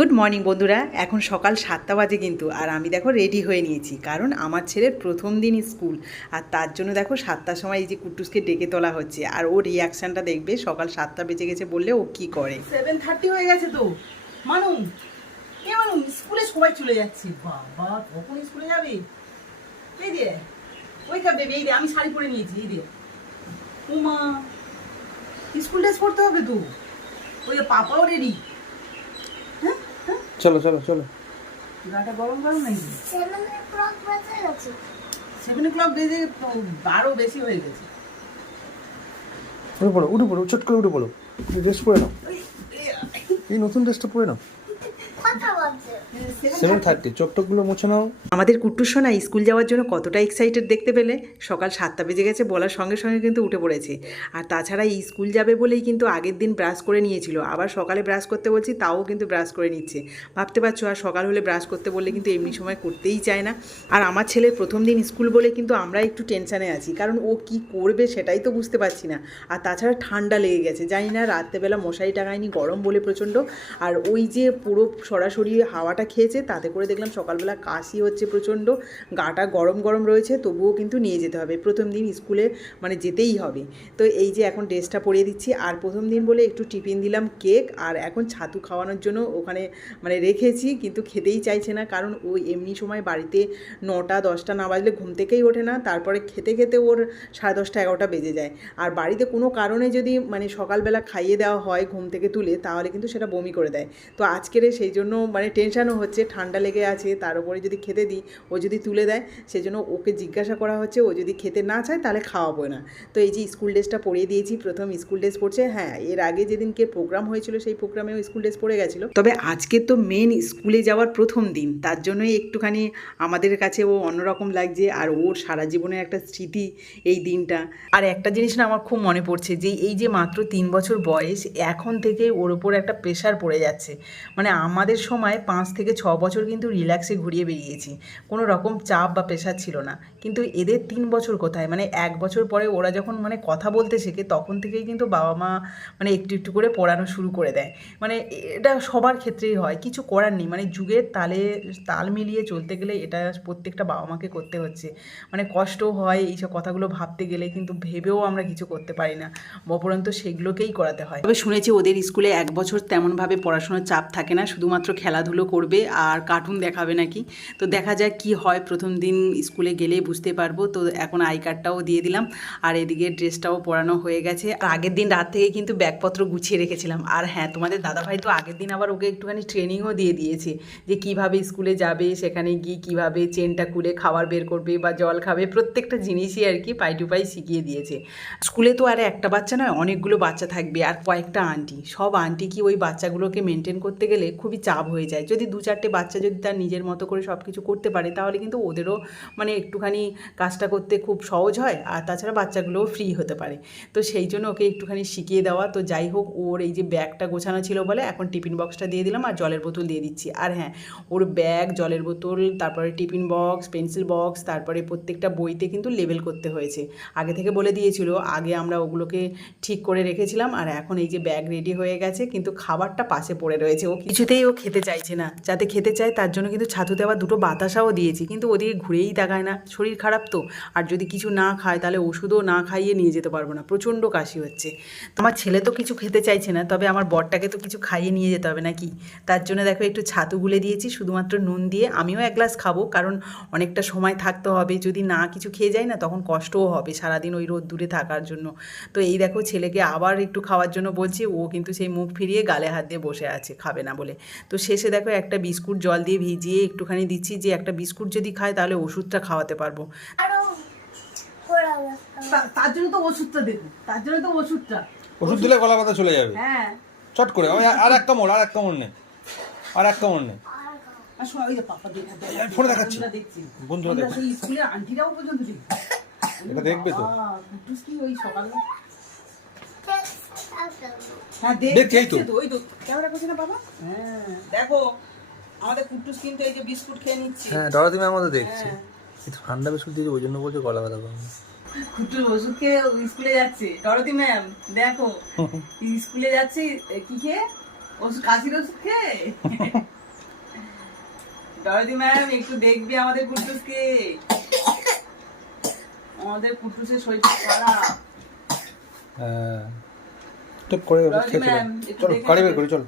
Good morning বন্ধুরা, এখন সকাল 7টা বাজে কিন্তু। আর আমি দেখো রেডি হয়ে নিয়েছি, কারণ আমার ছেলের প্রথম দিন স্কুল। আর তার জন্য দেখো 7টার সময় এই যে কুট্টুসকে ডেকে তোলা হচ্ছে। আর ওর রিয়াকশানটা দেখবে, সকাল 7টা বেজে গেছে বললে ও কি করে। 7:30 হয়ে গেছে তো। মানু স্কুলে সবাই চলে যাচ্ছে। বাবা কখন স্কুলে যাবে? এই দিয়ে ওই কা বেবি, এই দিয়ে আমি শাড়ি পরে নিয়েছি। এই দিয়ে উমা স্কুল ড্রেস পরতে হবে তো। ওই যে পাপাও রেডি। চলো চলো চলো। গাটা গরম গরম নাকি? 7 o'clock বেজে 12 বেশি হয়ে গেছে। উঠে পড়ো চট করে উঠে পড়ো। ড্রেস পরে নাও, এই নতুন ড্রেসটা পরে নাও। 7:30 চকটকগুলো মুছে নাও। আমাদের কুট্টুস সোনা স্কুল যাওয়ার জন্য কতটা এক্সাইটেড দেখতে পেলে। সকাল 7টা বেজে গেছে বলার সঙ্গে সঙ্গে কিন্তু উঠে পড়েছে। আর তাছাড়া স্কুল যাবে বলেই কিন্তু আগের দিন ব্রাশ করে নিয়েছিল। আবার সকালে ব্রাশ করতে বলছি, তাও কিন্তু ব্রাশ করে নিচ্ছে। ভাবতে পারছো, আর সকাল হলে ব্রাশ করতে বললে কিন্তু এমনি সময় করতেই চায় না। আর আমার ছেলের প্রথম দিন স্কুল বলে কিন্তু আমরা একটু টেনশানে আছি, কারণ ও কি করবে সেটাই তো বুঝতে পারছি না। আর তাছাড়া ঠান্ডা লেগে গেছে, জানি না রাত্রেবেলা মশারি টাঙায়নি, গরম বলে প্রচণ্ড। আর ওই যে পুরো সরাসরি হাওয়াটা খেয়েছে, তাতে করে দেখলাম সকালবেলা কাশি হচ্ছে প্রচণ্ড, গাটা গরম গরম রয়েছে। তবুও কিন্তু নিয়ে যেতে হবে, প্রথম দিন স্কুলে মানে যেতেই হবে। তো এই যে এখন ড্রেসটা পরিয়ে দিচ্ছি। আর প্রথম দিন বলে একটু টিফিন দিলাম, কেক আর এখন ছাতু খাওয়ানোর জন্য ওখানে মানে রেখেছি, কিন্তু খেতেই চাইছে না। কারণ ও এমনি সময় বাড়িতে 9টা 10টা না বাজলে ঘুম থেকেই ওঠে না। তারপরে খেতে খেতে ওর 10:30 11টা বেজে যায়। আর বাড়িতে কোনো কারণে যদি মানে সকালবেলা খাইয়ে দেওয়া হয় ঘুম থেকে তুলে, তাহলে কিন্তু সেটা বমি করে দেয়। তো আজকের সেই জন্য মানে টেনশানও হচ্ছে, ঠান্ডা লেগে আছে, তার উপরে যদি খেতে দিই ও যদি তুলে দেয়, সেজন্য ওকে জিজ্ঞাসা করা হচ্ছে। ও যদি খেতে না চায় তাহলে খাওয়াবো না। তো এই যে স্কুল ড্রেসটা পরিয়ে দিয়েছি, প্রথম স্কুল ড্রেস পরছে। হ্যাঁ, এর আগে যেদিনকে প্রোগ্রাম হয়েছিল সেই প্রোগ্রামেও স্কুল ড্রেস পরে গেছিলো। তবে আজকে তো মেন স্কুলে যাওয়ার প্রথম দিন, তার জন্যই একটুখানি আমাদের কাছে ও অন্যরকম লাগছে। আর ওর সারা জীবনের একটা স্মৃতি এই দিনটা। আর একটা জিনিস না আমার খুব মনে পড়ছে, যে এই যে মাত্র 3 বছর বয়স, এখন থেকে ওর ওপর একটা প্রেশার পড়ে যাচ্ছে। মানে আমাদের সময় 5 থেকে 6 বছর কিন্তু রিল্যাক্সে ঘুরিয়ে বেরিয়েছি, কোনো রকম চাপ বা প্রেশার ছিল না। কিন্তু এদের 3 বছর কোথায়, মানে 1 বছর পরে ওরা যখন মানে কথা বলতে শেখে, তখন থেকেই কিন্তু বাবা মা মানে একটু একটু করে পড়ানো শুরু করে দেয়। মানে এটা সবার ক্ষেত্রেই হয়, কিছু করার নেই। মানে যুগের তাল মিলিয়ে চলতে গেলে এটা প্রত্যেকটা বাবা মাকে করতে হচ্ছে। মানে কষ্ট হয় এইসব কথাগুলো ভাবতে গেলে, কিন্তু ভেবেও আমরা কিছু করতে পারি না, উপরন্তু সেগুলোকেই করাতে হয়। তবে শুনেছি ওদের স্কুলে 1 বছর তেমনভাবে পড়াশোনার চাপ থাকে না, শুধুমাত্র খেলাধুলো করবে আর কার্টুন দেখাবে নাকি। তো দেখা যাক কি হয়, প্রথম দিন স্কুলে গেলেই বুঝতে পারবো। তো এখন আই কার্ডটাও দিয়ে দিলাম, আর এদিকে ড্রেসটাও পরানো হয়ে গেছে। আর আগের দিন রাত থেকে কিন্তু ব্যাগপত্র গুছিয়ে রেখেছিলাম। আর হ্যাঁ, তোমাদের দাদাভাই তো আগের দিন আবার ওকে একটুখানি ট্রেনিংও দিয়ে দিয়েছে, যে কিভাবে স্কুলে যাবে, সেখানে গিয়ে কীভাবে চেনটা খুলে খাবার বের করবে বা জল খাবে, প্রত্যেকটা জিনিসই আর কি পাই টু পাই শিখিয়ে দিয়েছে। স্কুলে তো আর একটা বাচ্চা নয়, অনেকগুলো বাচ্চা থাকবে, আর কয়েকটা আন্টি। সব আন্টি কি ওই বাচ্চাগুলোকে মেনটেন করতে গেলে খুবই চাপ হয়ে যায়। যদি 2-4টে বাচ্চা যদি তার নিজের মতো করে সব কিছু করতে পারে, তাহলে কিন্তু ওদেরও মানে একটুখানি কাজটা করতে খুব সহজ হয়। আর তাছাড়া বাচ্চাগুলোও ফ্রি হতে পারে। তো সেই জন্য ওকে একটুখানি শিখিয়ে দেওয়া। তো যাই হোক, ওর এই যে ব্যাগটা গোছানো ছিল বলে এখন টিফিন বক্সটা দিয়ে দিলাম, আর জলের বোতল দিয়ে দিচ্ছি। আর হ্যাঁ, ওর ব্যাগ, জলের বোতল, তারপরে টিফিন বক্স, পেন্সিল বক্স, তারপরে প্রত্যেকটা বইতে কিন্তু লেবেল করতে হয়েছে। আগে থেকে বলে দিয়েছিল, আগে আমরা ওগুলোকে ঠিক করে রেখেছিলাম। আর এখন এই যে ব্যাগ রেডি হয়ে গেছে, কিন্তু খাবারটা পাশে পড়ে রয়েছে। ও কিছুতেই ও খেতে চাইছে না। যাতে খেতে চায় তার জন্য কিন্তু ছাতু দেওয়া 2টো বাতাসাও দিয়েছি, কিন্তু ওদিকে ঘুরেই তাকায় না। শরীর খারাপ তো, আর যদি কিছু না খায় তাহলে ওষুধও না খাইয়ে নিয়ে যেতে পারবো না, প্রচণ্ড কাশি হচ্ছে। আমার ছেলে তো কিছু খেতে চাইছে না, তবে আমার বরটাকে তো কিছু খাইয়ে নিয়ে যেতে হবে নাকি। তার জন্য দেখো একটু ছাতু গুলে দিয়েছি, শুধুমাত্র নুন দিয়ে। আমিও 1 গ্লাস খাবো, কারণ অনেকটা সময় থাকতে হবে। যদি না কিছু খেয়ে যায় না, তখন কষ্টও হবে সারাদিন ওই রোদ দূরে থাকার জন্য। তো এই দেখো, ছেলেকে আবার একটু খাওয়ার জন্য বলছি, ও কিন্তু সেই মুখ ফিরিয়ে গালে হাত দিয়ে বসে আছে, খাবে না বলে। তো শেষে দেখো একটা বিস্কুট জল দিয়ে ভিজিয়ে একটুখানি দিচ্ছি, যে একটা বিস্কুট যদি খায় তাহলে ওষুধটা খাওয়াতে পারবো। তার জন্য তো ওষুধটা দেবো, তার জন্য তো ওষুধ দিলে গলা ব্যথা চলে যাবে। হ্যাঁ, চট করে আর এক কামড়, আর এক কামড় নে, আর এক কামড় নে। ফোনে দেখাচ্ছি, বন্ধুরা দেখো, স্কুলের আন্টিরাও পর্যন্ত এটা দেখবে তো। ওই সকালে দেখছি এই তো। ওই তো ক্যামেরা করছে না বাবা। হ্যাঁ দেখো, আমাদের কুট্টুস কিন্তু এই যে বিস্কুট খেয়ে নিচ্ছে। হ্যাঁ, ডরাতি ম্যাম আমাদের দেখছে। এই ঠান্ডা বিস্কুট দিয়েছে, ওই জন্য বলছে গলা ব্যথা পাবে। কুট্টুস ওষুধ খেয়ে স্কুলে যাচ্ছে। ডরাতি ম্যাম দেখো, স্কুলে যাচ্ছে কি খেয়ে, ওষুধ, কাশির ওষুধ খেয়ে। ডরদি ম্যাম একটু দেখবি আমাদের কুট্টুসকে, আমাদের কুট্টুসের শরীরটা খারাপ। হ্যাঁ ঠিক করে ডরদি ম্যাম একটু চলো দেখে গাড়ি বের নেবে। করি চলো।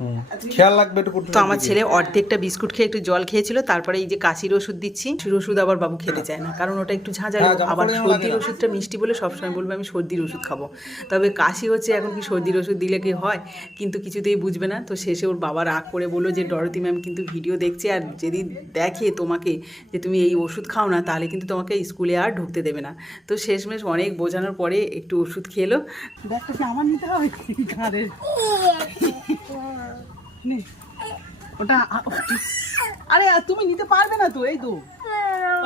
হ্যাঁ। খেয়াল রাখবে একটু কুট্টু। তো আমার ছেলে অর্ধেকটা বিস্কুট খেয়ে একটু জল খেয়েছিল, তারপরে এই যে কাশির ওষুধ দিচ্ছি। কাশির ওষুধ আবার বাবু খেতে চায় না, কারণ ওটা একটু ঝাঁঝালো। হ্যাঁ, জামা আবার কাপড়ে যেমন সর্দির লাগে না। ওষুধটা মিষ্টি বলে সবসময় বলবে আমি সর্দির ওষুধ খাবো। তবে কাশি হচ্ছে, এখন কি সর্দির ওষুধ দিলে কি হয়, কিন্তু কিছুতেই বুঝবে না। তো শেষে ওর বাবা রাগ করে বললো যে ডরথি ম্যাম কিন্তু ভিডিও দেখছে, আর যদি দেখে তোমাকে যে তুমি এই ওষুধ খাও না, তাহলে কিন্তু তোমাকে স্কুলে আর ঢুকতে দেবে না। তো শেষমেশ অনেক বোঝানোর পরে একটু ওষুধ খেলো। ব্যাগটা কি আমার নিতে হবে ঘাড়ের? নে, ওটা আরে তুমি নিতে পারবে না তো, এই তো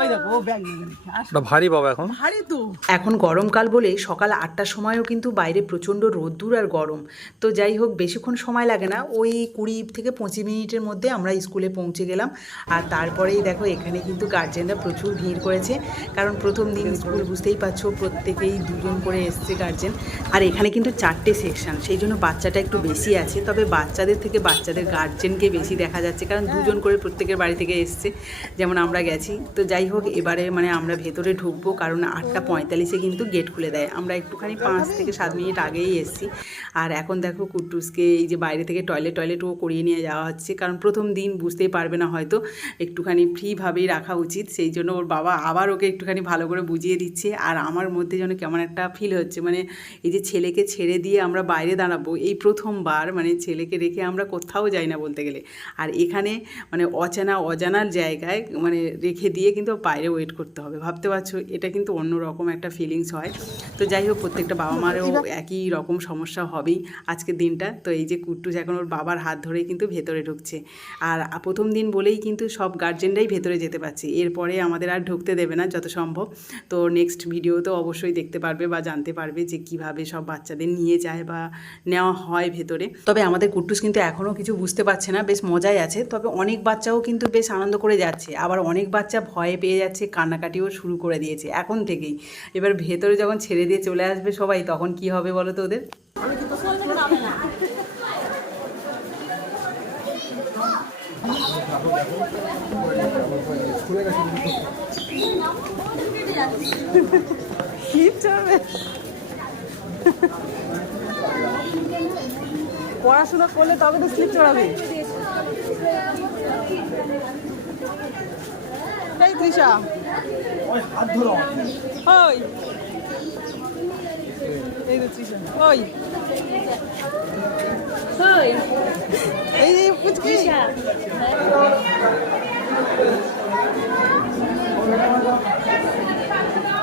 ওই দেখো ও ব্যাগ নিয়ে নিচ্ছে। ওটা ভারী বাবা এখন। ভারী তো। এখন গরমকাল বলে সকাল 8টার সময়ও কিন্তু বাইরে প্রচণ্ড রোদ্দুর আর গরম। তো যাই হোক, বেশিক্ষণ সময় লাগে না, ওই 20 থেকে 25 মিনিটের মধ্যে আমরা স্কুলে পৌঁছে গেলাম। আর তারপরেই দেখো এখানে কিন্তু গার্জেনরা প্রচুর ভিড় করেছে, কারণ প্রথম দিন স্কুল, বুঝতেই পারছো, প্রত্যেকেই 2জন করে এসছে গার্জেন। আর এখানে কিন্তু 4টে সেকশন, সেই জন্য বাচ্চাটা একটু বেশি আছে। তবে বাচ্চাদের থেকে বাচ্চাদের গার্জেনকে বেশি দেখা যাচ্ছে, কারণ 2জন করে প্রত্যেকের বাড়ি থেকে এসছে, যেমন আমরা গেছি। তো যাই হোক, এবারে মানে আমরা ভেতরে ঢুকবো, কারণ 8:45-এ কিন্তু গেট খুলে দেয়। আমরা একটুখানি 5 থেকে 7 মিনিট আগেই এসেছি। আর এখন দেখো কুট্টুসকে এই যে বাইরে থেকে টয়লেটও করিয়ে নিয়ে যাওয়া হচ্ছে, কারণ প্রথম দিন বুঝতেই পারবে না, হয়তো একটুখানি ফ্রিভাবেই রাখা উচিত। সেই জন্য ওর বাবা আবার ওকে একটুখানি ভালো করে বুঝিয়ে দিচ্ছে। আর আমার মধ্যে যেন কেমন একটা ফিল হচ্ছে, মানে এই যে ছেলেকে ছেড়ে দিয়ে আমরা বাইরে দাঁড়াবো, এই প্রথমবার, মানে ছেলেকে রেখে আমরা কোথাও যাই না বলতে গেলে। আর এখানে মানে অজানার জায়গায় মানে রেখে দিয়ে কিন্তু বাইরে ওয়েট করতে হবে, ভাবতে পারছো, এটা কিন্তু অন্যরকম একটা ফিলিংস হয়। তো যাই হোক, প্রত্যেকটা বাবা মারও একই রকম সমস্যা হবেই আজকের দিনটা। তো এই যে কুট্টুস এখন ওর বাবার হাত ধরেই কিন্তু ভেতরে ঢুকছে। আর প্রথম দিন বলেই কিন্তু সব গার্জেনরাই ভেতরে যেতে পারছে, এরপরে আমাদের আর ঢুকতে দেবে না যত সম্ভব। তো নেক্সট ভিডিও তো অবশ্যই দেখতে পারবে বা জানতে পারবে যে কিভাবে সব বাচ্চাদের নিয়ে যায় বা নেওয়া হয় ভেতরে। তবে আমাদের কুট্টুস কিন্তু এখনও কিছু বুঝতে পারছে না, বেশ মজাই আছে। তবে অনেক বাচ্চাও কিন্তু বেশ আনন্দ করে যাচ্ছে, আবার অনেক বাচ্চা ভয়ে পেয়ে যাচ্ছে, কান্নাকাটিও শুরু করে দিয়েছে এখন থেকেই। এবার ভেতরে যখন ছেড়ে দিয়ে চলে আসবে সবাই, তখন কি হবে বলো তো ওদের? পড়াশোনা করলে তবে তো স্লিপ চড়াবে। এই তৃষা, ওই হাত ধরো। ওই এই তো তৃষা, ওই এই যে পুচকি।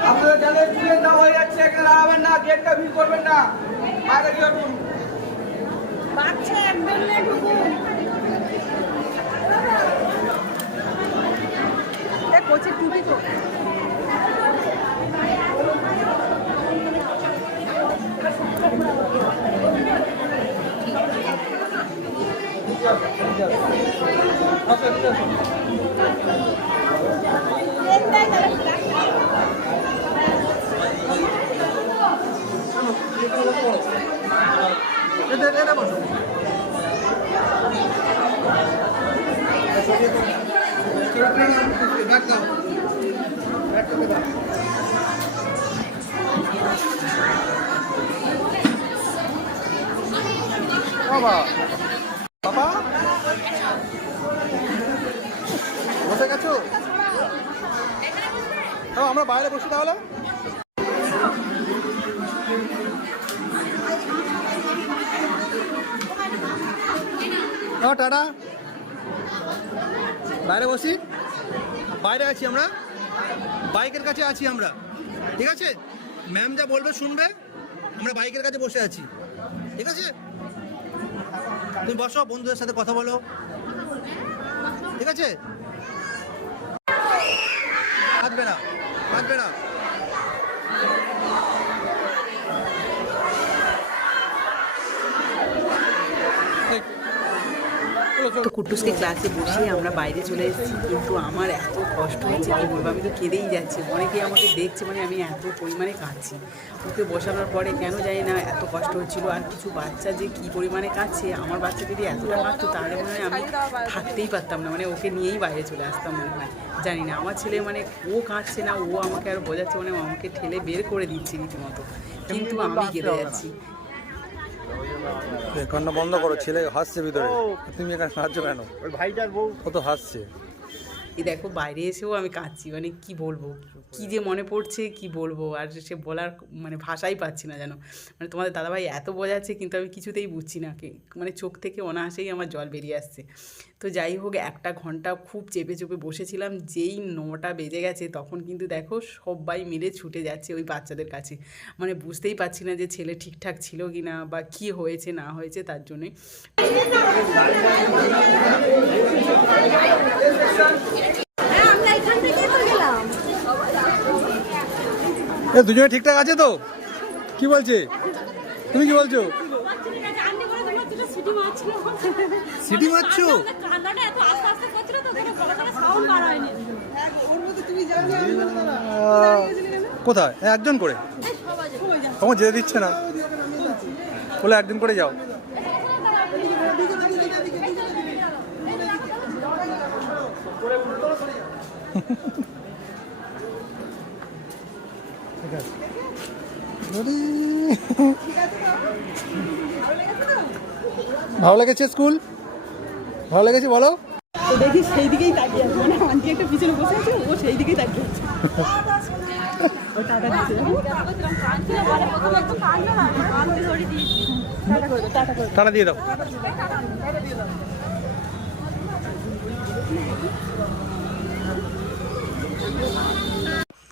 আপনারা জানেন স্কুলের নাম হয়ে যাচ্ছে, এখানে দাঁড়াবেন না, গেটটা ভিড় করবেন না, বাইরে গিয়ে উঠুন। বাচ্চা একদম না ঢুকুন। কোচের টুপি তো। বাবা বাবা বসে গেছো? আমরা বাইরে বসি তাহলে। টাটা, বাইরে বসি। বাইরে আছি আমরা, বাইকের কাছে আছি আমরা, ঠিক আছে? ম্যাম যা বলবে শুনবে, আমরা বাইকের কাছে বসে আছি, ঠিক আছে? তুমি বসো, বন্ধুদের সাথে কথা বলো, ঠিক আছে? আসবে না, আসবে না। তো কুট্টুসকে ক্লাসে বসিয়ে আমরা বাইরে চলে এসেছি, কিন্তু আমার এত কষ্ট হচ্ছে কি বলবো, আমি তো কেঁদেই যাচ্ছি। অনেকেই আমাকে দেখছে, মানে আমি এত পরিমাণে কাঁদছি। ওকে বসানোর পরে কেন জানি না এত কষ্ট হচ্ছিলো। আর কিছু বাচ্চা যে কী পরিমাণে কাঁদছে, আমার বাচ্চা যদি এতটা কাঁদতো তাহলে মনে হয় আমি থাকতেই পারতাম না, মানে ওকে নিয়েই বাইরে চলে আসতাম মনে হয়। জানি না, আমার ছেলে মানে ও কাঁদছে না, ও আমাকে আর বোঝাচ্ছে, মানে আমাকে ঠেলে বের করে দিচ্ছে রীতিমতো, কিন্তু আমি কেঁদে যাচ্ছি। কান্না বন্ধ করো, ছেলে হাসছে ভিতরে, তুমি এখানে সাহায্য কেন? ওই ভাইটার বউ কত হাসছে। এই দেখো বাইরে এসেও আমি কাঁদছি, মানে কি বলবো, কি যে মনে পড়ছে কি বলবো, আর সে বলার মানে ভাষাই পাচ্ছি না যেন। মানে তোমাদের দাদাভাই এত বোঝাচ্ছে কিন্তু আমি কিছুতেই বুঝছি না, মানে চোখ থেকে অনায়াসেই আমার জল বেরিয়ে আসছে। তো যাই হোক, 1 ঘন্টা খুব চেপে চেপে বসেছিলাম। যেই 9টা বেজে গেছে তখন কিন্তু দেখো সবাই মিলে ছুটে যাচ্ছে ওই বাচ্চাদের কাছে। মানে বুঝতেই পারছি না যে ছেলে ঠিকঠাক ছিল কি না, বা কী হয়েছে না হয়েছে, তার জন্যই। হ্যাঁ, আমরা এখান থেকেই তো গেলাম। দুজনে ঠিকঠাক আছে তো? কি বলছে, তুমি কি বলছো? সিটি মারছো? কোথায়? একজন করে তখন যেতে দিচ্ছে না, বলে একজন করে যাও। ঠিক আছে, ভালো লেগেছে স্কুল? ভালো লেগেছে বলো? তো দেখি সেই দিকেই তাকিয়ে আছে, মানে আন্টি একটা পিছনে বসে আছে, ও সেই দিকেই তাকিয়ে আছে। ও টাটা দিচ্ছে, টাটা করে দাও, টাটা করে দাও। টাটা দিয়ে দাও।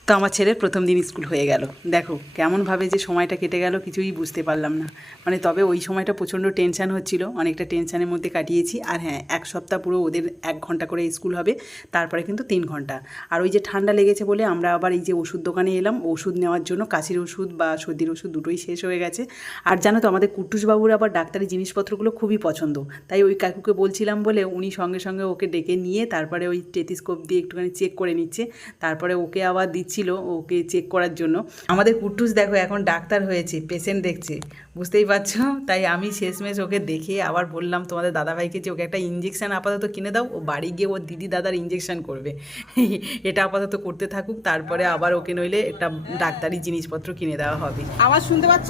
তো আমার ছেলের প্রথম দিন স্কুল হয়ে গেল। দেখো কেমনভাবে যে সময়টা কেটে গেল কিছুই বুঝতে পারলাম না। মানে তবে ওই সময়টা প্রচণ্ড টেনশান হচ্ছিল, অনেকটা টেনশানের মধ্যে কাটিয়েছি। আর হ্যাঁ, 1 সপ্তাহ পুরো ওদের 1 ঘন্টা করে স্কুল হবে, তারপরে কিন্তু 3 ঘন্টা। আর ওই যে ঠান্ডা লেগেছে বলে আমরা আবার এই যে ওষুধ দোকানে এলাম ওষুধ নেওয়ার জন্য। কাশির ওষুধ বা সর্দির ওষুধ দুটোই শেষ হয়ে গেছে। আর জানো তো আমাদের কুট্টুসবাবুর আবার ডাক্তারি জিনিসপত্রগুলো খুবই পছন্দ, তাই ওই কাকুকে বলছিলাম বলে উনি সঙ্গে সঙ্গে ওকে ডেকে নিয়ে তারপরে ওই টেথিস্কোপ দিয়ে একটুখানি চেক করে নিচ্ছে, তারপরে ওকে আবার দিচ্ছিল ওকে চেক করার জন্য। আমাদের কুট্টুস দেখো এখন ডাক্তার হয়েছে, পেশেন্ট দেখছে, বুঝতেই পারছো। তাই আমি শেষমেশ ওকে দেখে আবার বললাম তোমাদের দাদাভাইকে যে ওকে একটা ইঞ্জেকশান আপাতত কিনে দাও, ও বাড়ি গিয়ে ওর দিদি দাদার ইঞ্জেকশান করবে। এটা আপাতত করতে থাকুক, তারপরে আবার ওকে নইলে একটা ডাক্তারি জিনিসপত্র কিনে দেওয়া হবে। আওয়াজ শুনতে পাচ্ছ?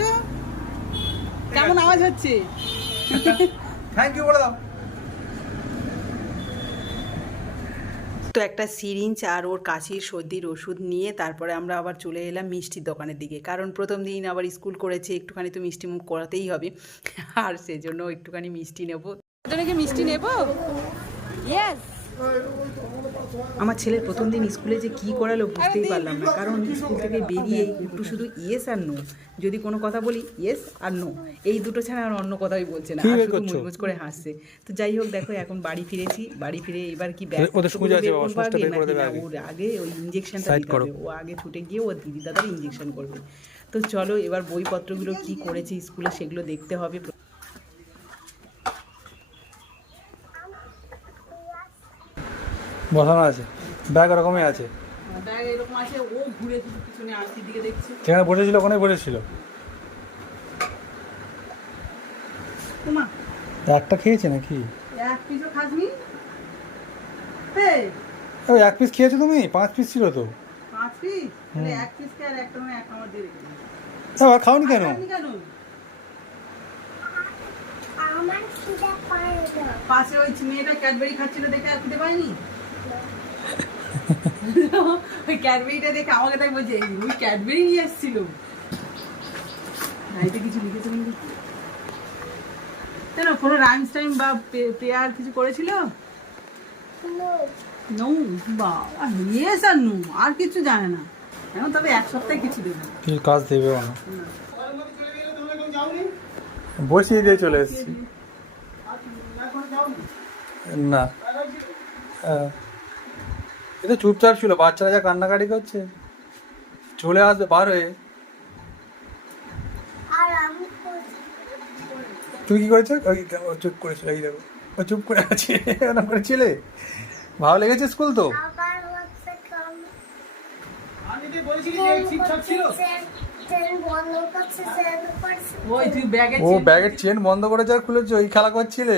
কেমন আওয়াজ হচ্ছে? থ্যাংক ইউ বলে দাও। তো একটা সিরিঞ্জ আর ওর কাশির সর্দির ওষুধ নিয়ে তারপরে আমরা আবার চলে এলাম মিষ্টির দোকানের দিকে, কারণ প্রথম দিন আবার স্কুল করেছে, একটুখানি তো মিষ্টি মুখ করাতেই হবে, আর সেজন্য একটুখানি মিষ্টি নেবো। কি মিষ্টি নেবো? ইয়েস। আমার ছেলের প্রথম দিন স্কুলে যে কী করালো বুঝতেই পারলাম না, কারণ স্কুল থেকে বেরিয়েই একটু শুধু ইয়েস আর নো, যদি কোনো কথা বলি ইয়েস আর নো, এই দুটো ছাড়া আর অন্য কথাই বলছে না, আর শুধু মুচমুচ করে হাসছে। তো যাই হোক দেখো এখন বাড়ি ফিরেছি, বাড়ি ফিরে এবার কি ব্যাগ ওর আগে ওই ইঞ্জেকশনটা দিতে হবে, ও আগে ছুটে গিয়ে ওর দিদি দাদার ইঞ্জেকশন করবে। তো চলো এবার বইপত্রগুলো কি করেছে স্কুলে সেগুলো দেখতে হবে। বসানো আছে, ব্যাগ এরকমই আছে, ব্যাগ এরকম আছে, ও ঘুরে পিছনে আরতির দিকে দেখছে। যেখানে বসেছিল ওখানে বসেছিল। ওমা, একটা খেয়েছে নাকি? এক পিসও খাসনি? ওই 1 পিস খেয়েছো তুমি? 5 পিস ছিল তো। 5 পিস? তাহলে 1 পিস কে আর একটা নয়, একটা আমার দিয়ে রেখে দিই। আর খাওনি কেন? কেন? পাশে ওই মেয়েটা ক্যাডবেরি খাচ্ছিল দেখে আর খেতে পাইনি। ওই ক্যাডবেরিটা দেখে আমাকে তাই বলছে ওই ক্যাডবেরি নিয়ে এসেছিল। নাইতে কিছু লিখেছে নাকি? কেন কোনো রাইমস টাইম বা প্রেয়ার কিছু করেছিল? নো। বাবা ইয়েস আর নো, আর কিছু জানে না এখন। তবে 1 সপ্তাহে কিছু দেবে না, কি কাজ দেবে না। বসিয়ে দিয়ে চলে এসেছি না, এটা চুপচাপ ছিল, বাচ্চারা যা কান্নাকাটি করছে চলে আসবে বার হয়ে। তুই কি করেছো? চুপ করেছিল, এই দেখো ও চুপ করে আছে এরকম করে ছেলে ভালো লেগেছে স্কুল তো আবার হচ্ছে কম আমি তো বলেছিলি যে ঠিকঠাক ছিল ট্রেন বন্ধ করছে সেন্ড করছে ওই তুই ব্যাগে ও ব্যাগের চেন বন্ধ করে যা খুলেছে ওই খেলা করছিলে